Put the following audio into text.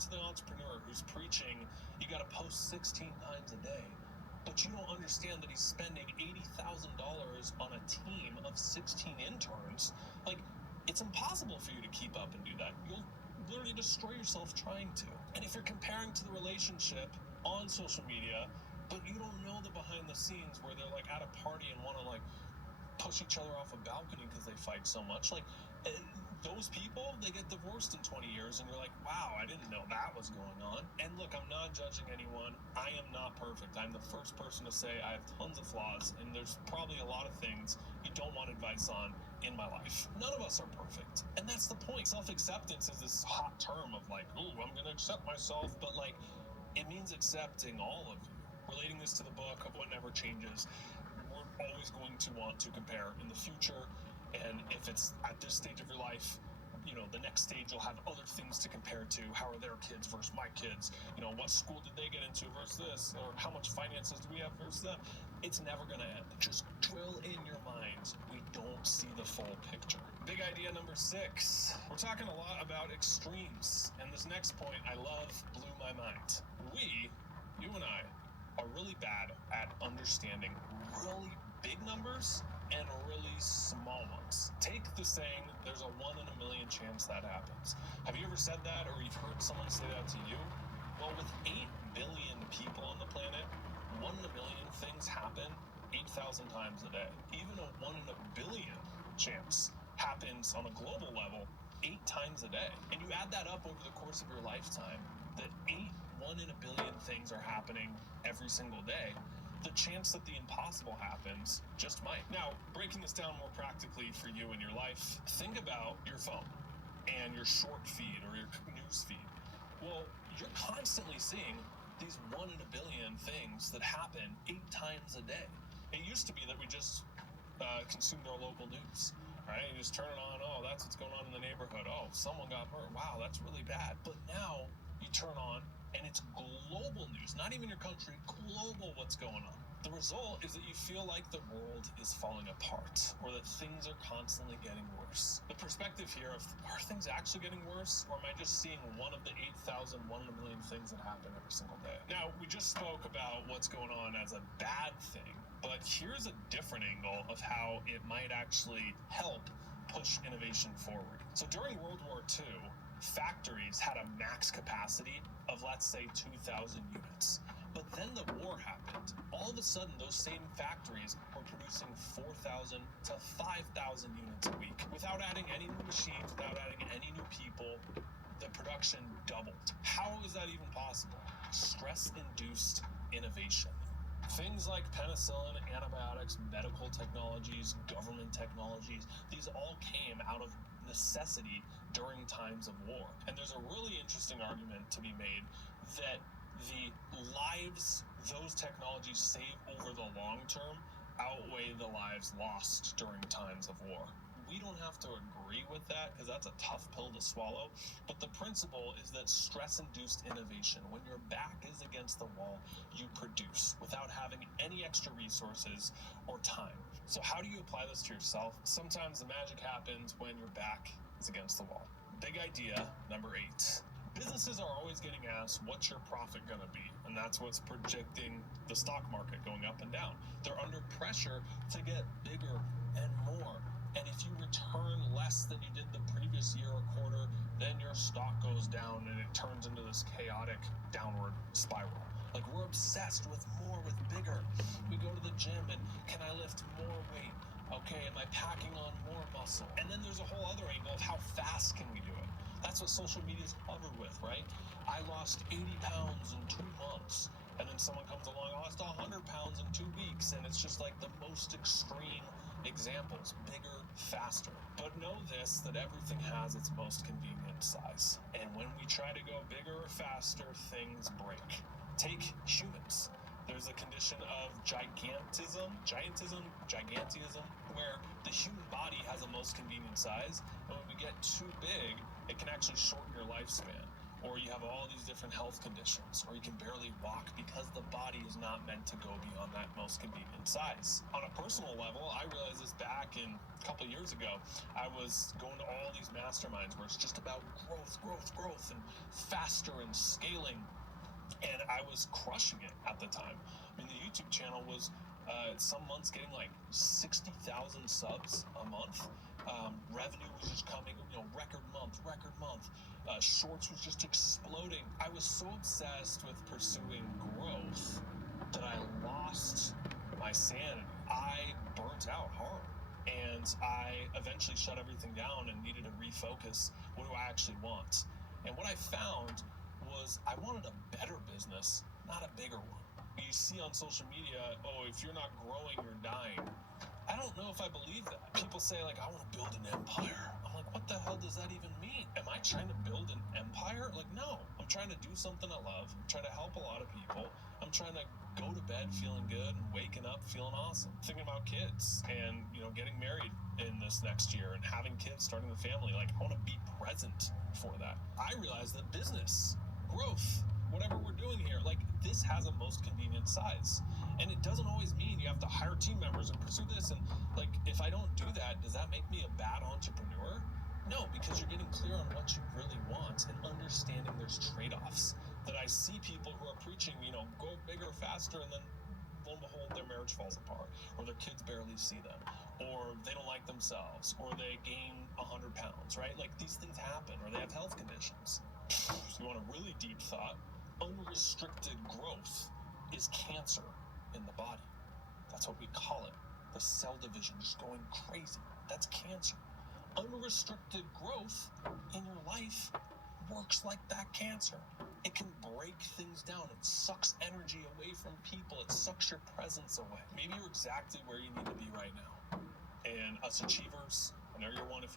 to the entrepreneur who's preaching you got to post 16 times a day, but you don't understand that he's spending $80,000 on a team of 16 interns. Like, it's impossible for you to keep up and do that. You'll literally destroy yourself trying to. And if you're comparing to the relationship on social media, but you don't know the behind the scenes where they're like at a party and want to like push each other off a balcony because they fight so much, like those people, they get divorced in 20 years and you're like, wow, I didn't know that was going on. And look, I'm not judging anyone. I am not perfect. I'm the first person to say I have tons of flaws, and there's probably a lot of things you don't want advice on in my life. None of us are perfect, and that's the point. Self-acceptance is this hot term of like, ooh, I'm gonna accept myself, but like it means accepting all of you. Relating this to the book of What Never Changes, we're always going to want to compare in the future. And if it's at this stage of your life, you know, the next stage you'll have other things to compare to. How are their kids versus my kids? You know, what school did they get into versus this? Or how much finances do we have versus them? It's never going to end. Just drill in your minds. We don't see the full picture. Big idea number 6. We're talking a lot about extremes. And this next point I love blew my mind. You and I, are really bad at understanding really big numbers and really small ones. Take the saying, there's a 1 in a million chance that happens. Have you ever said that, or you've heard someone say that to you? Well, with 8 billion people on the planet, 1 in a million things happen 8,000 times a day. Even a 1 in a billion chance happens on a global level 8 times a day. And you add that up over the course of your lifetime, that 1 in a billion things are happening every single day. The chance that the impossible happens just might. Now, breaking this down more practically for you in your life, think about your phone and your short feed or your news feed. Well, you're constantly seeing these 1 in a billion things that happen 8 times a day. It used to be that we just consumed our local news, right? You just turn it on, oh, that's what's going on in the neighborhood. Oh, someone got hurt. Wow, that's really bad. But now you turn on and it's global news, not even your country, global what's going on. The result is that you feel like the world is falling apart, or that things are constantly getting worse. The perspective here of, are things actually getting worse, or am I just seeing one of the 8,000, 1 in a million things that happen every single day? Now, we just spoke about what's going on as a bad thing, but here's a different angle of how it might actually help push innovation forward. So during World War II, factories had a max capacity of, let's say, 2,000 units. But then the war happened. All of a sudden, those same factories were producing 4,000 to 5,000 units a week. Without adding any new machines, without adding any new people, the production doubled. How is that even possible? Stress-induced innovation. Things like penicillin, antibiotics, medical technologies, government technologies, these all came out of necessity during times of war. And there's a really interesting argument to be made that the lives those technologies save over the long term outweigh the lives lost during times of war. We don't have to agree with that because that's a tough pill to swallow, but the principle is that stress-induced innovation, when your back is against the wall, you produce without having any extra resources or time. So how do you apply this to yourself? Sometimes the magic happens when your back is against the wall. Big idea number 8. Businesses are always getting asked, what's your profit going to be? And that's what's projecting the stock market going up and down. They're under pressure to get bigger and more. And if you return less than you did the previous year or quarter, then your stock goes down and it turns into this chaotic downward spiral. Like, we're obsessed with more, with bigger. We go to the gym and can I lift more weight? Okay, am I packing on more muscle? And then there's a whole other angle of how fast can we do it? That's what social media is covered with, right? I lost 80 pounds in 2 months. And then someone comes along, I lost 100 pounds in 2 weeks. And it's just like the most extreme examples, bigger, faster. But know this, that everything has its most convenient size. And when we try to go bigger or faster, things break. Take humans. There's a condition of gigantism, where the human body has a most convenient size. And when we get too big, it can actually shorten your lifespan. Or or you have all these different health conditions, or you can barely walk because the body is not meant to go beyond that most convenient size. On a personal level, I realized this back in a couple of years ago. I was going to all these masterminds where it's just about growth, and faster and scaling. And I was crushing it at the time. I mean, the YouTube channel was some months getting like 60,000 subs a month. Revenue was just coming, record month. Shorts was just exploding. I was so obsessed with pursuing growth that I lost my sanity. I burnt out hard. And I eventually shut everything down and needed to refocus. What do I actually want? And what I found was I wanted a better business, not a bigger one. You see on social media, if you're not growing, you're dying. I don't know if I believe that. People say, I want to build an empire. I'm like, what the hell does that even mean? Am I trying to build an empire? No. I'm trying to do something I love. I'm trying to help a lot of people. I'm trying to go to bed feeling good and waking up feeling awesome. Thinking about kids and, getting married in this next year and having kids, starting a family. I want to be present for that. I realized that business, growth, whatever we're doing here, this has a most convenient size. And it doesn't always mean you have to hire team members and pursue this. And if I don't do that, does that make me a bad entrepreneur? No, because you're getting clear on what you really want and understanding there's trade-offs. That I see people who are preaching, go bigger, faster, and then lo and behold, their marriage falls apart, or their kids barely see them, or they don't like themselves, or they gain 100 pounds, right? These things happen, or they have health conditions. So you want a really deep thought? Unrestricted growth is cancer in the body. That's what we call it. The cell division just going crazy. That's cancer. Unrestricted growth in your life works like that cancer. It can break things down. It sucks energy away from people. It sucks your presence away. Maybe you're exactly where you need to be right now. And us achievers, I know you're one if